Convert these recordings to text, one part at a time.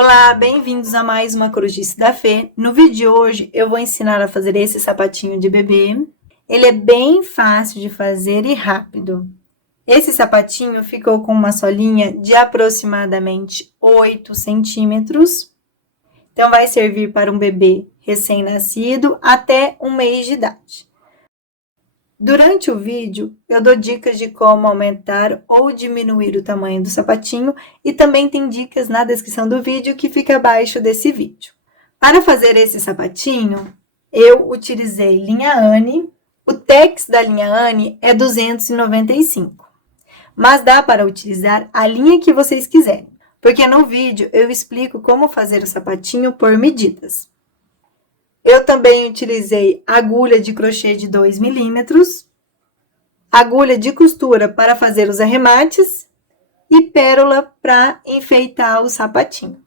Olá, bem-vindos a mais uma Corujice da Fê. No vídeo de hoje eu vou ensinar a fazer esse sapatinho de bebê. Ele é bem fácil de fazer e rápido. Esse sapatinho ficou com uma solinha de aproximadamente 8 centímetros. Então vai servir para um bebê recém-nascido até 1 mês de idade. Durante o vídeo, eu dou dicas de como aumentar ou diminuir o tamanho do sapatinho e também tem dicas na descrição do vídeo que fica abaixo desse vídeo. Para fazer esse sapatinho, eu utilizei linha Anne. O tex da linha Anne é 295, mas dá para utilizar a linha que vocês quiserem, porque no vídeo eu explico como fazer o sapatinho por medidas. Eu também utilizei agulha de crochê de 2 milímetros, agulha de costura para fazer os arremates e pérola para enfeitar o sapatinho.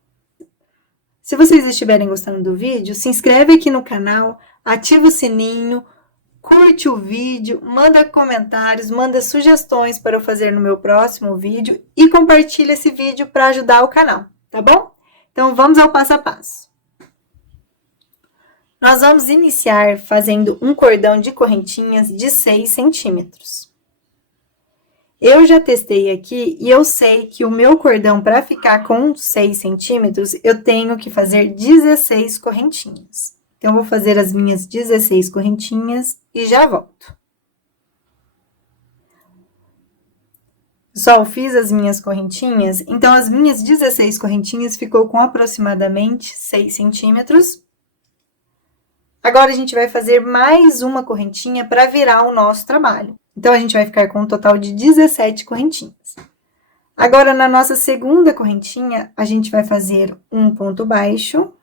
Se vocês estiverem gostando do vídeo, se inscreve aqui no canal, ativa o sininho, curte o vídeo, manda comentários, manda sugestões para eu fazer no meu próximo vídeo e compartilha esse vídeo para ajudar o canal, tá bom? Então, vamos ao passo a passo. Nós vamos iniciar fazendo um cordão de correntinhas de 6 centímetros. Eu já testei aqui e eu sei que o meu cordão, para ficar com 6 centímetros, eu tenho que fazer 16 correntinhas. Então, eu vou fazer as minhas 16 correntinhas e já volto. Pessoal, fiz as minhas correntinhas, então as minhas 16 correntinhas ficou com aproximadamente 6 centímetros. Agora, a gente vai fazer mais uma correntinha para virar o nosso trabalho. Então, a gente vai ficar com um total de 17 correntinhas. Agora, na nossa segunda correntinha, a gente vai fazer um ponto baixo.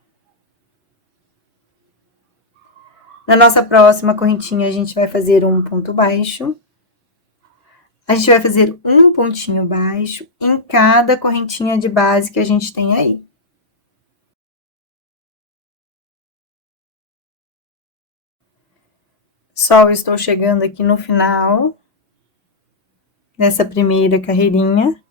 Na nossa próxima correntinha, a gente vai fazer um ponto baixo. A gente vai fazer um pontinho baixo em cada correntinha de base que a gente tem aí. Pessoal, eu estou chegando aqui no final dessa primeira carreirinha.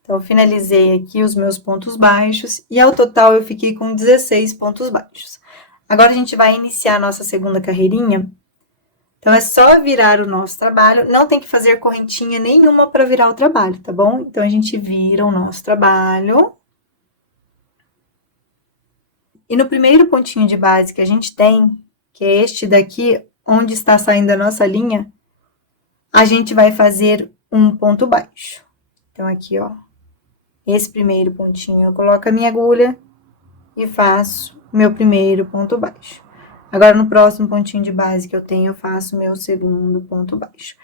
Então, eu finalizei aqui os meus pontos baixos e ao total eu fiquei com 16 pontos baixos. Agora, a gente vai iniciar a nossa segunda carreirinha. Então, é só virar o nosso trabalho, não tem que fazer correntinha nenhuma para virar o trabalho, tá bom? Então, a gente vira o nosso trabalho. E no primeiro pontinho de base que a gente tem, que é este daqui, onde está saindo a nossa linha, a gente vai fazer um ponto baixo. Então, aqui, ó, esse primeiro pontinho, eu coloco a minha agulha e faço o meu primeiro ponto baixo. Agora, no próximo pontinho de base que eu tenho, eu faço o meu segundo ponto baixo.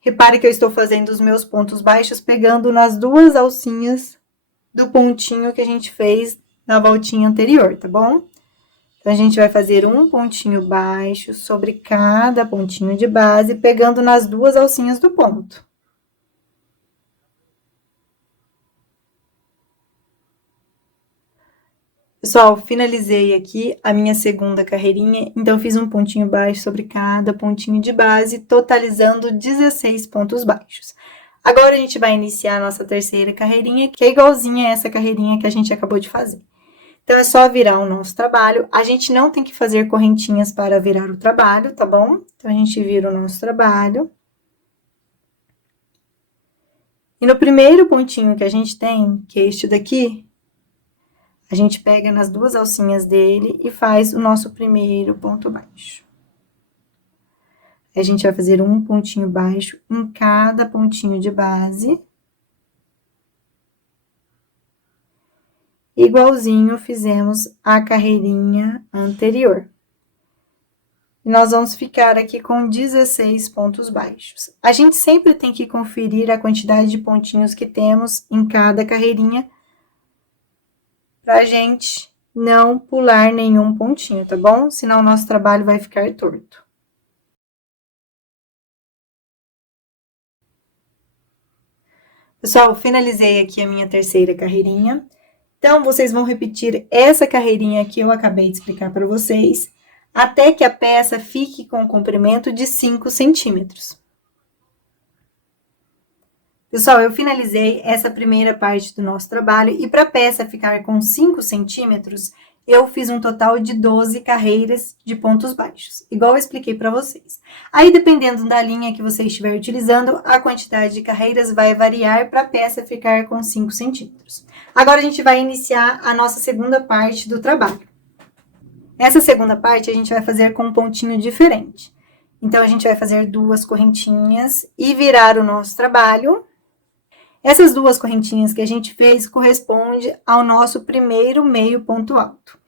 Repare que eu estou fazendo os meus pontos baixos pegando nas duas alcinhas do pontinho que a gente fez na voltinha anterior, tá bom? Então, a gente vai fazer um pontinho baixo sobre cada pontinho de base, pegando nas duas alcinhas do ponto. Pessoal, finalizei aqui a minha segunda carreirinha, então, fiz um pontinho baixo sobre cada pontinho de base, totalizando 16 pontos baixos. Agora, a gente vai iniciar a nossa terceira carreirinha, que é igualzinha a essa carreirinha que a gente acabou de fazer. Então, é só virar o nosso trabalho. A gente não tem que fazer correntinhas para virar o trabalho, tá bom? Então, a gente vira o nosso trabalho. E no primeiro pontinho que a gente tem, que é este daqui, a gente pega nas duas alcinhas dele e faz o nosso primeiro ponto baixo. A gente vai fazer um pontinho baixo em cada pontinho de base. Igualzinho fizemos a carreirinha anterior. E nós vamos ficar aqui com 16 pontos baixos. A gente sempre tem que conferir a quantidade de pontinhos que temos em cada carreirinha, pra gente não pular nenhum pontinho, tá bom? Senão o nosso trabalho vai ficar torto. Pessoal, finalizei aqui a minha terceira carreirinha. Então, vocês vão repetir essa carreirinha que eu acabei de explicar para vocês, até que a peça fique com um comprimento de 5 centímetros. Pessoal, eu finalizei essa primeira parte do nosso trabalho e para a peça ficar com 5 centímetros, eu fiz um total de 12 carreiras de pontos baixos, igual eu expliquei para vocês. Aí, dependendo da linha que você estiver utilizando, a quantidade de carreiras vai variar para a peça ficar com 5 centímetros. Agora, a gente vai iniciar a nossa segunda parte do trabalho. Essa segunda parte, a gente vai fazer com um pontinho diferente. Então, a gente vai fazer 2 correntinhas e virar o nosso trabalho. Essas 2 correntinhas que a gente fez corresponde ao nosso primeiro meio ponto alto.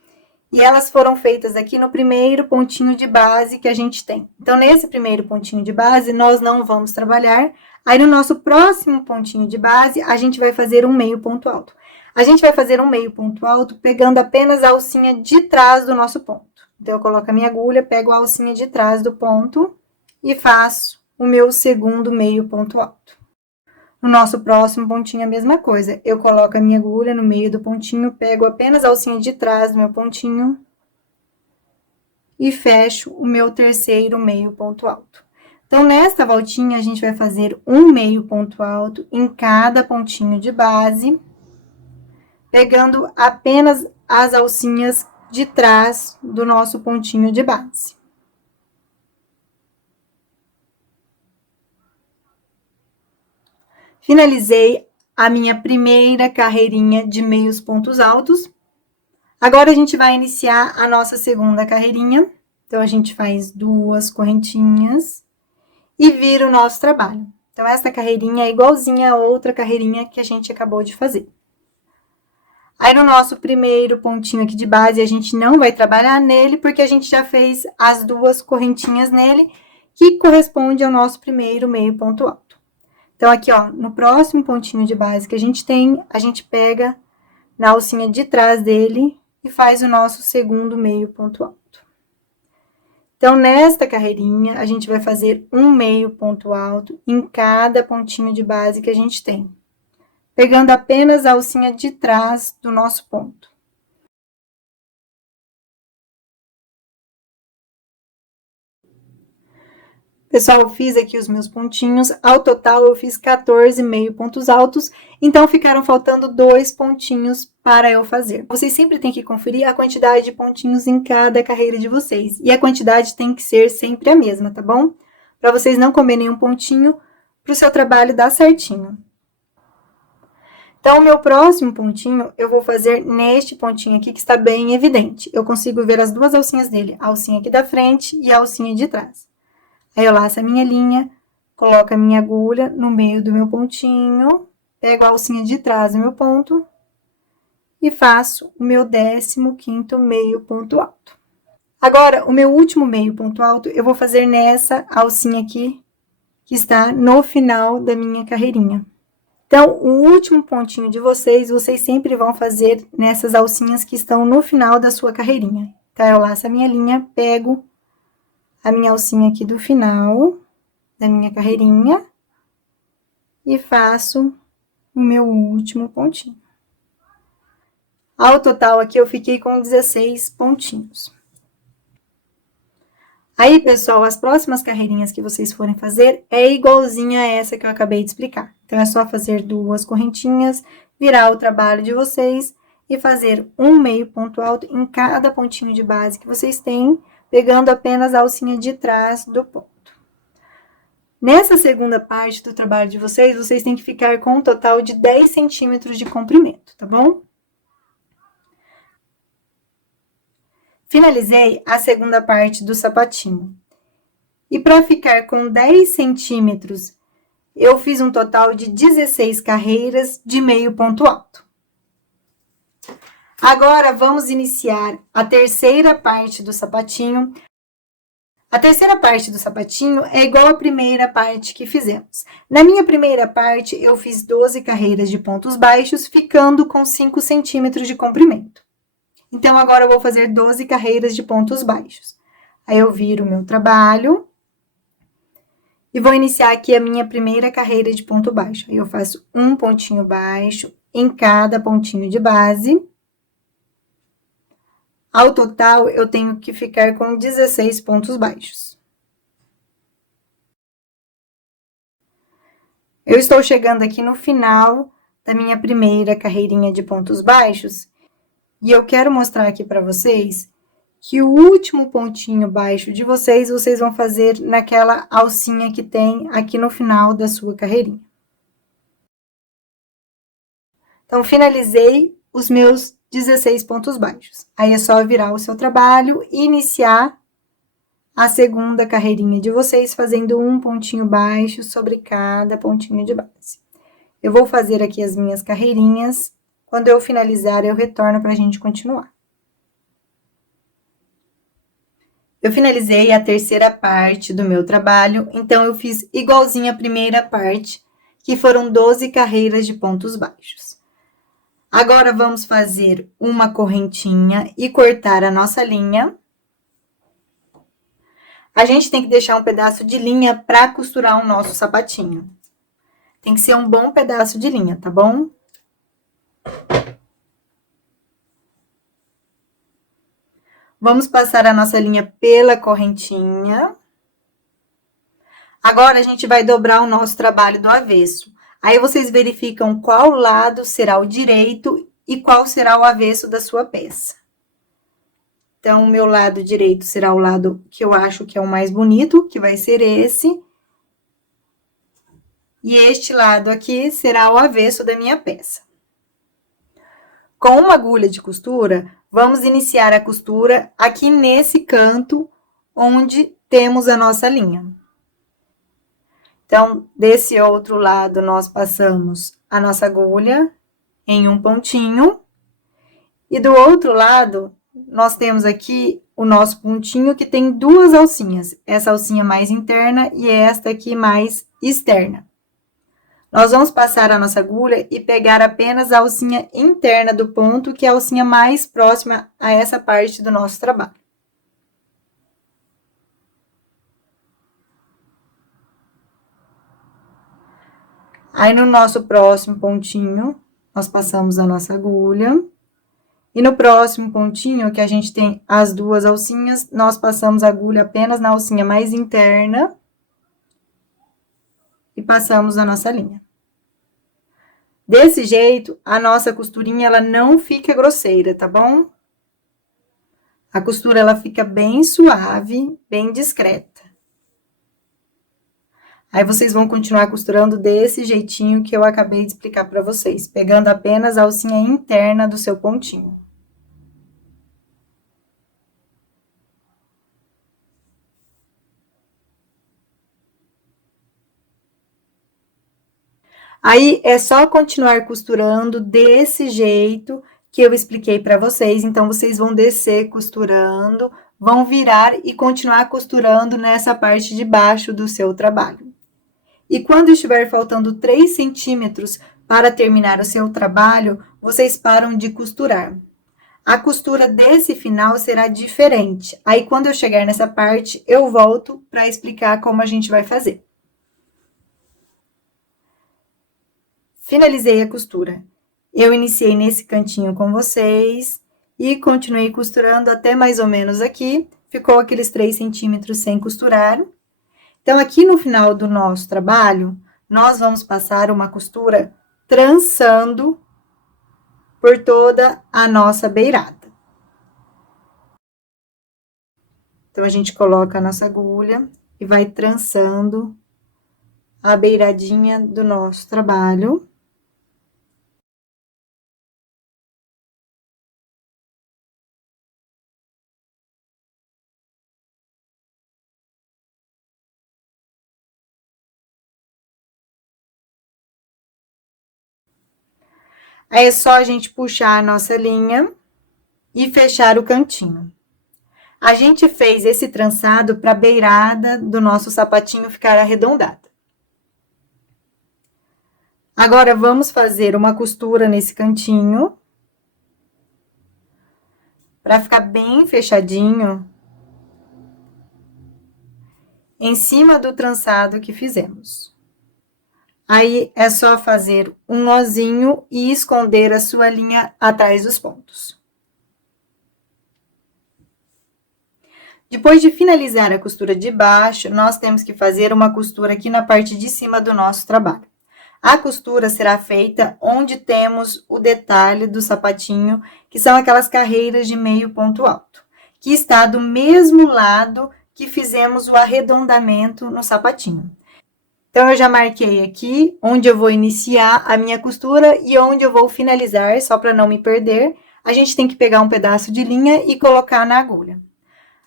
E elas foram feitas aqui no primeiro pontinho de base que a gente tem. Então, nesse primeiro pontinho de base, nós não vamos trabalhar. Aí, no nosso próximo pontinho de base, a gente vai fazer um meio ponto alto. A gente vai fazer um meio ponto alto pegando apenas a alcinha de trás do nosso ponto. Então, eu coloco a minha agulha, pego a alcinha de trás do ponto e faço o meu segundo meio ponto alto. No nosso próximo pontinho, a mesma coisa. Eu coloco a minha agulha no meio do pontinho, pego apenas a alcinha de trás do meu pontinho e fecho o meu terceiro meio ponto alto. Então, nesta voltinha, a gente vai fazer um meio ponto alto em cada pontinho de base, pegando apenas as alcinhas de trás do nosso pontinho de base. Finalizei a minha primeira carreirinha de meios pontos altos. Agora, a gente vai iniciar a nossa segunda carreirinha. Então, a gente faz 2 correntinhas e vira o nosso trabalho. Então, essa carreirinha é igualzinha a outra carreirinha que a gente acabou de fazer. Aí, no nosso primeiro pontinho aqui de base, a gente não vai trabalhar nele, porque a gente já fez as 2 correntinhas nele, que corresponde ao nosso primeiro meio ponto alto. Então, aqui, ó, no próximo pontinho de base que a gente tem, a gente pega na alcinha de trás dele e faz o nosso segundo meio ponto alto. Então, nesta carreirinha, a gente vai fazer um meio ponto alto em cada pontinho de base que a gente tem, pegando apenas a alcinha de trás do nosso ponto. Pessoal, eu fiz aqui os meus pontinhos, ao total eu fiz 14 meio pontos altos, então ficaram faltando 2 pontinhos para eu fazer. Vocês sempre têm que conferir a quantidade de pontinhos em cada carreira de vocês, e a quantidade tem que ser sempre a mesma, tá bom? Para vocês não comerem nenhum pontinho, para o seu trabalho dar certinho. Então, o meu próximo pontinho, eu vou fazer neste pontinho aqui, que está bem evidente. Eu consigo ver as 2 alcinhas dele, a alcinha aqui da frente e a alcinha de trás. Aí, eu laço a minha linha, coloco a minha agulha no meio do meu pontinho, pego a alcinha de trás do meu ponto e faço o meu 15º meio ponto alto. Agora, o meu último meio ponto alto, eu vou fazer nessa alcinha aqui, que está no final da minha carreirinha. Então, o último pontinho de vocês, vocês sempre vão fazer nessas alcinhas que estão no final da sua carreirinha. Então, eu laço a minha linha, pego a minha alcinha aqui do final da minha carreirinha e faço o meu último pontinho. Ao total aqui, eu fiquei com 16 pontinhos. Aí, pessoal, as próximas carreirinhas que vocês forem fazer é igualzinha a essa que eu acabei de explicar. Então, é só fazer 2 correntinhas, virar o trabalho de vocês e fazer um meio ponto alto em cada pontinho de base que vocês têm, pegando apenas a alcinha de trás do ponto. Nessa segunda parte do trabalho de vocês, vocês têm que ficar com um total de 10 centímetros de comprimento, tá bom? Finalizei a segunda parte do sapatinho. E para ficar com 10 centímetros, eu fiz um total de 16 carreiras de meio ponto alto. Agora, vamos iniciar a terceira parte do sapatinho. A terceira parte do sapatinho é igual à primeira parte que fizemos. Na minha primeira parte, eu fiz 12 carreiras de pontos baixos, ficando com 5 centímetros de comprimento. Então, agora eu vou fazer 12 carreiras de pontos baixos. Aí, eu viro o meu trabalho e vou iniciar aqui a minha primeira carreira de ponto baixo. Aí, eu faço um pontinho baixo em cada pontinho de base. Ao total, eu tenho que ficar com 16 pontos baixos. Eu estou chegando aqui no final da minha primeira carreirinha de pontos baixos e eu quero mostrar aqui para vocês que o último pontinho baixo de vocês vão fazer naquela alcinha que tem aqui no final da sua carreirinha. Então, finalizei os meus 16 pontos baixos. Aí é só virar o seu trabalho e iniciar a segunda carreirinha de vocês, fazendo um pontinho baixo sobre cada pontinho de base. Eu vou fazer aqui as minhas carreirinhas. Quando eu finalizar, eu retorno para a gente continuar. Eu finalizei a terceira parte do meu trabalho, então eu fiz igualzinho a primeira parte, que foram 12 carreiras de pontos baixos. Agora, vamos fazer uma correntinha e cortar a nossa linha. A gente tem que deixar um pedaço de linha para costurar o nosso sapatinho. Tem que ser um bom pedaço de linha, tá bom? Vamos passar a nossa linha pela correntinha. Agora, a gente vai dobrar o nosso trabalho do avesso. Aí, vocês verificam qual lado será o direito e qual será o avesso da sua peça. Então, o meu lado direito será o lado que eu acho que é o mais bonito, que vai ser esse. E este lado aqui será o avesso da minha peça. Com uma agulha de costura, vamos iniciar a costura aqui nesse canto onde temos a nossa linha. Então, desse outro lado, nós passamos a nossa agulha em um pontinho. E do outro lado, nós temos aqui o nosso pontinho que tem duas alcinhas. Essa alcinha mais interna e esta aqui mais externa. Nós vamos passar a nossa agulha e pegar apenas a alcinha interna do ponto, que é a alcinha mais próxima a essa parte do nosso trabalho. Aí, no nosso próximo pontinho, nós passamos a nossa agulha. E no próximo pontinho, que a gente tem as duas alcinhas, nós passamos a agulha apenas na alcinha mais interna. E passamos a nossa linha. Desse jeito, a nossa costurinha, ela não fica grosseira, tá bom? A costura, ela fica bem suave, bem discreta. Aí, vocês vão continuar costurando desse jeitinho que eu acabei de explicar para vocês, pegando apenas a alcinha interna do seu pontinho. Aí, é só continuar costurando desse jeito que eu expliquei para vocês. Então, vocês vão descer costurando, vão virar e continuar costurando nessa parte de baixo do seu trabalho. E quando estiver faltando 3 centímetros para terminar o seu trabalho, vocês param de costurar. A costura desse final será diferente. Aí, quando eu chegar nessa parte, eu volto para explicar como a gente vai fazer. Finalizei a costura. Eu iniciei nesse cantinho com vocês e continuei costurando até mais ou menos aqui. Ficou aqueles 3 centímetros sem costurar. Então, aqui no final do nosso trabalho, nós vamos passar uma costura trançando por toda a nossa beirada. Então, a gente coloca a nossa agulha e vai trançando a beiradinha do nosso trabalho. Aí, é só a gente puxar a nossa linha e fechar o cantinho. A gente fez esse trançado para a beirada do nosso sapatinho ficar arredondada. Agora, vamos fazer uma costura nesse cantinho. Para ficar bem fechadinho. Em cima do trançado que fizemos. Aí, é só fazer um nozinho e esconder a sua linha atrás dos pontos. Depois de finalizar a costura de baixo, nós temos que fazer uma costura aqui na parte de cima do nosso trabalho. A costura será feita onde temos o detalhe do sapatinho, que são aquelas carreiras de meio ponto alto, que está do mesmo lado que fizemos o arredondamento no sapatinho. Então, eu já marquei aqui onde eu vou iniciar a minha costura e onde eu vou finalizar, só para não me perder. A gente tem que pegar um pedaço de linha e colocar na agulha.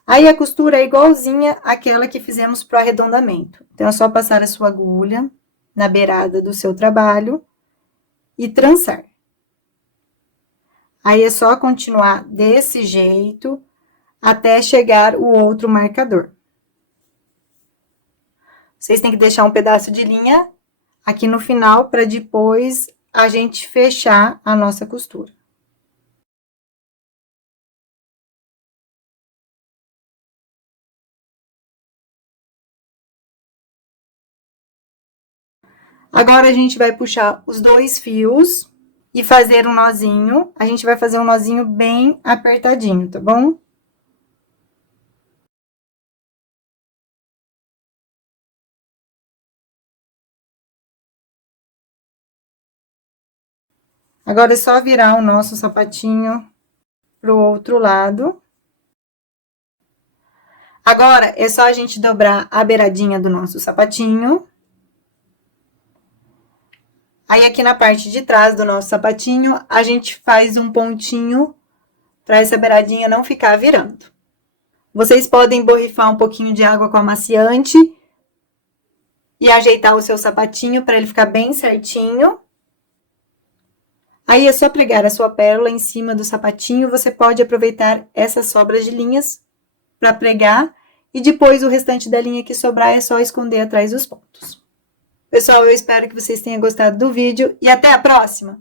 Aí, a costura é igualzinha àquela que fizemos para o arredondamento. Então, é só passar a sua agulha na beirada do seu trabalho e trançar. Aí, é só continuar desse jeito até chegar o outro marcador. Vocês têm que deixar um pedaço de linha aqui no final para depois a gente fechar a nossa costura. Agora, a gente vai puxar os 2 fios e fazer um nozinho. A gente vai fazer um nozinho bem apertadinho, tá bom? Agora, é só virar o nosso sapatinho pro outro lado. Agora, é só a gente dobrar a beiradinha do nosso sapatinho. Aí, aqui na parte de trás do nosso sapatinho, a gente faz um pontinho para essa beiradinha não ficar virando. Vocês podem borrifar um pouquinho de água com amaciante e ajeitar o seu sapatinho para ele ficar bem certinho. Aí, é só pregar a sua pérola em cima do sapatinho. Você pode aproveitar essas sobras de linhas para pregar e depois o restante da linha que sobrar é só esconder atrás dos pontos. Pessoal, eu espero que vocês tenham gostado do vídeo e até a próxima!